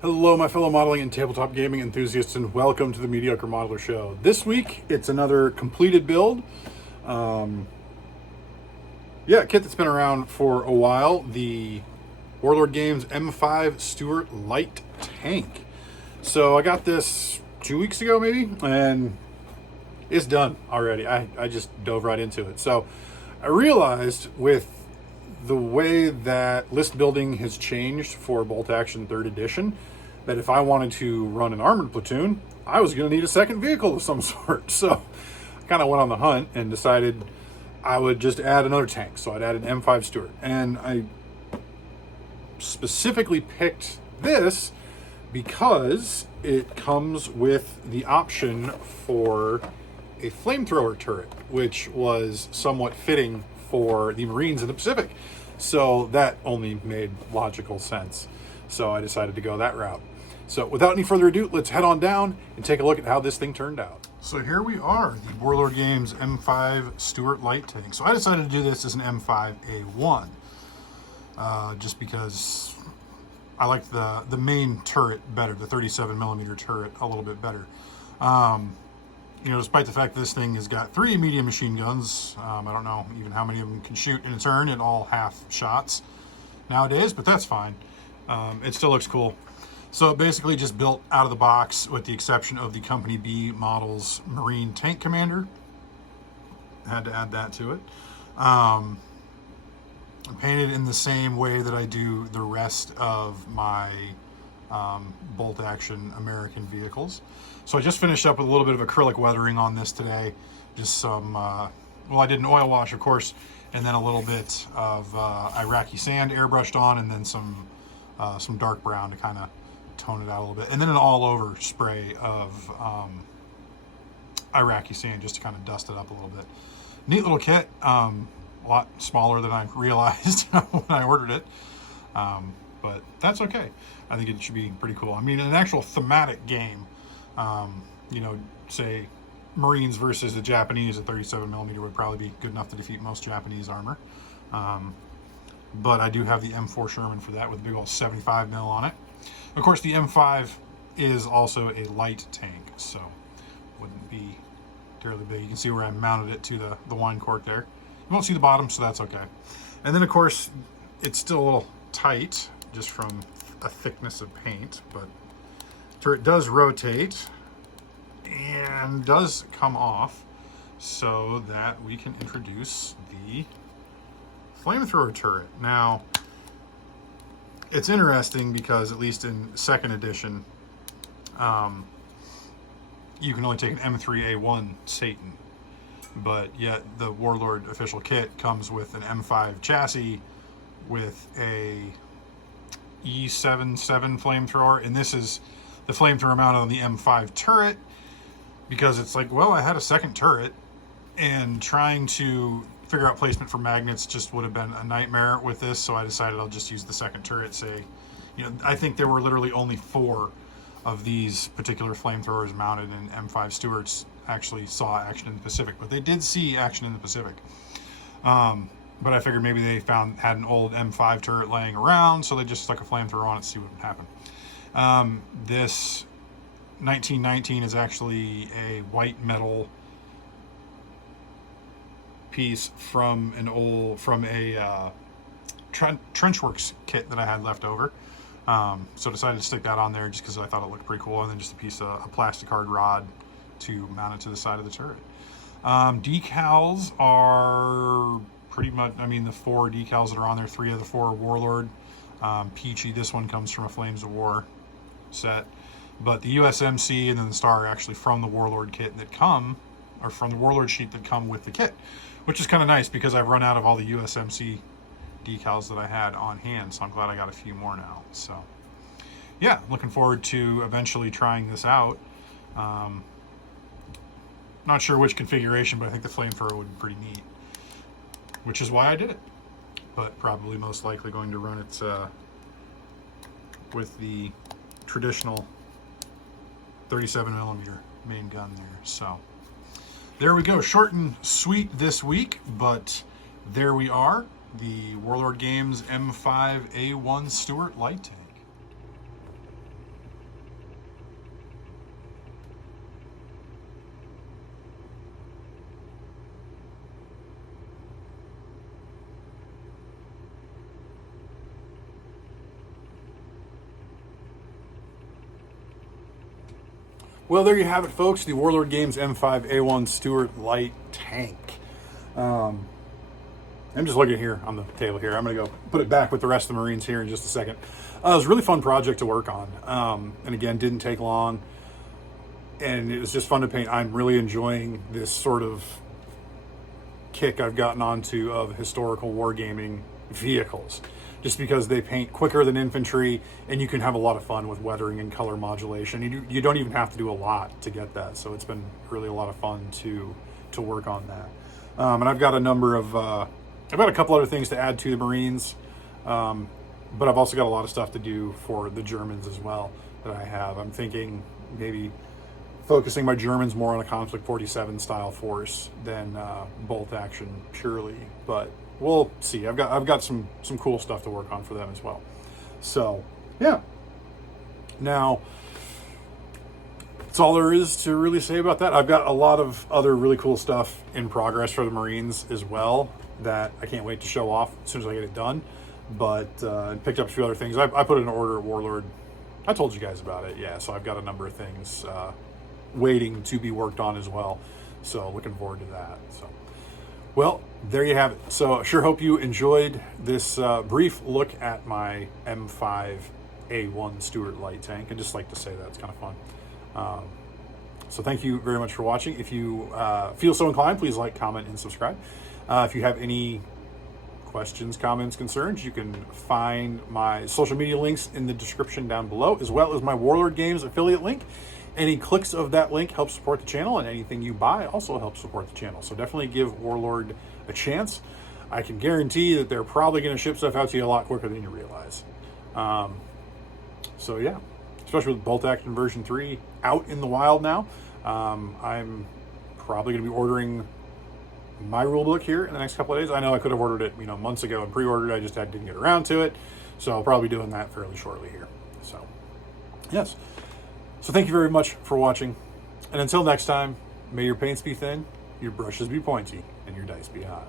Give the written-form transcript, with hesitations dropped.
Hello, my fellow modeling and tabletop gaming enthusiasts, and welcome to the Mediocre Modeler Show. This week, it's another completed build. A kit that's been around for a while, the Warlord Games M5 Stuart Light Tank. So I got this 2 weeks ago, maybe, and it's done already. I just dove right into it. So I realized with the way that list building has changed for Bolt Action 3rd Edition, that if I wanted to run an armored platoon, I was going to need a second vehicle of some sort. So I kind of went on the hunt and decided I would just add another tank. So I'd add an M5 Stuart. And I specifically picked this because it comes with the option for a flamethrower turret, which was somewhat fitting for the Marines in the Pacific. So that only made logical sense. So I decided to go that route. So without any further ado, let's head on down and take a look at how this thing turned out. So here we are, the Warlord Games M5 Stuart Light Tank. So I decided to do this as an M5A1, just because I liked the main turret better, the 37mm turret a little bit better. Despite the fact that this thing has got 3 medium machine guns, I don't know even how many of them can shoot in a turn at all half shots nowadays, but that's fine. It still looks cool. So basically just built out of the box with the exception of the Company B model's Marine Tank Commander. Had to add that to it. Painted in the same way that I do the rest of my bolt action American vehicles. So I just finished up with a little bit of acrylic weathering on this today. Just some, I did an oil wash, of course, and then a little bit of Iraqi sand airbrushed on, and then some dark brown to kind of tone it out a little bit. And then an all-over spray of Iraqi sand just to kind of dust it up a little bit. Neat little kit. A lot smaller than I realized when I ordered it. But that's okay. I think it should be pretty cool. I mean, an actual thematic game, say Marines versus the Japanese at 37mm would probably be good enough to defeat most Japanese armor. But I do have the M4 Sherman for that with a big old 75mm on it. Of course, the M5 is also a light tank, so wouldn't be terribly big. You can see where I mounted it to the wine cork there. You won't see the bottom, so that's okay. And then, of course, it's still a little tight just from a thickness of paint, but turret does rotate and does come off so that we can introduce the flamethrower turret. Now, it's interesting because at least in 2nd edition, you can only take an M3A1 Satan, but yet the Warlord official kit comes with an M5 chassis with a E77 flamethrower, and this is the flamethrower mounted on the M5 turret, because it's like, well, I had a second turret, and trying to figure out placement for magnets just would have been a nightmare with this, so I decided I'll just use the second turret. I think there were literally only 4 of these particular flamethrowers mounted, and M5 Stuarts actually saw action in the Pacific, but they did see action in the Pacific. But I figured maybe they had an old M5 turret laying around, so they just stuck a flamethrower on it to see what would happen. This 1919 is actually a white metal piece from a Trenchworks kit that I had left over. So decided to stick that on there just because I thought it looked pretty cool, and then just a piece of a plastic hard rod to mount it to the side of the turret. Decals are pretty much, the 4 decals that are on there, 3 of the 4 are Warlord. Peachy, this one comes from a Flames of War set, but the USMC and then the star are actually from the Warlord kit from the Warlord sheet that come with the kit, which is kind of nice because I've run out of all the USMC decals that I had on hand, so I'm glad I got a few more now. So yeah, looking forward to eventually trying this out. Not sure which configuration, but I think the flamethrower would be pretty neat, which is why I did it. But probably most likely going to run it with the traditional 37mm main gun there. So there we go. Short and sweet this week, but there we are. The Warlord Games M5A1 Stuart Light Tank. Well, there you have it, folks. The Warlord Games M5A1 Stuart light tank. I'm just looking here on the table here. I'm going to go put it back with the rest of the Marines here in just a second. It was a really fun project to work on. And again, didn't take long. And it was just fun to paint. I'm really enjoying this sort of kick I've gotten onto of historical wargaming vehicles. Just because they paint quicker than infantry, and you can have a lot of fun with weathering and color modulation. You don't even have to do a lot to get that, so it's been really a lot of fun to work on that. And I've got a number of, I've got a couple other things to add to the Marines, but I've also got a lot of stuff to do for the Germans as well that I have. I'm thinking maybe focusing my Germans more on a Conflict 47 style force than bolt action purely, but we'll see. I've got some cool stuff to work on for them as well. So yeah. Now that's all there is to really say about that. I've got a lot of other really cool stuff in progress for the Marines as well that I can't wait to show off as soon as I get it done. But picked up a few other things. I put in an order at Warlord. I told you guys about it. Yeah, so I've got a number of things waiting to be worked on as well. So looking forward to that. So. Well, there you have it. So sure hope you enjoyed this brief look at my M5A1 Stuart light tank. I just like to say that. It's kind of fun. So thank you very much for watching. If you feel so inclined, please like, comment, and subscribe. If you have any questions, comments, concerns, you can find my social media links in the description down below, as well as my Warlord Games affiliate link. Any clicks of that link help support the channel, and anything you buy also helps support the channel. So definitely give Warlord a chance. I can guarantee that they're probably going to ship stuff out to you a lot quicker than you realize. So yeah, especially with Bolt Action version 3 out in the wild now. I'm probably going to be ordering my rulebook here in the next couple of days. I know I could have ordered it, months ago and pre-ordered. I just didn't get around to it. So I'll probably be doing that fairly shortly here. So yes. So thank you very much for watching, and until next time, may your paints be thin, your brushes be pointy, and your dice be hot.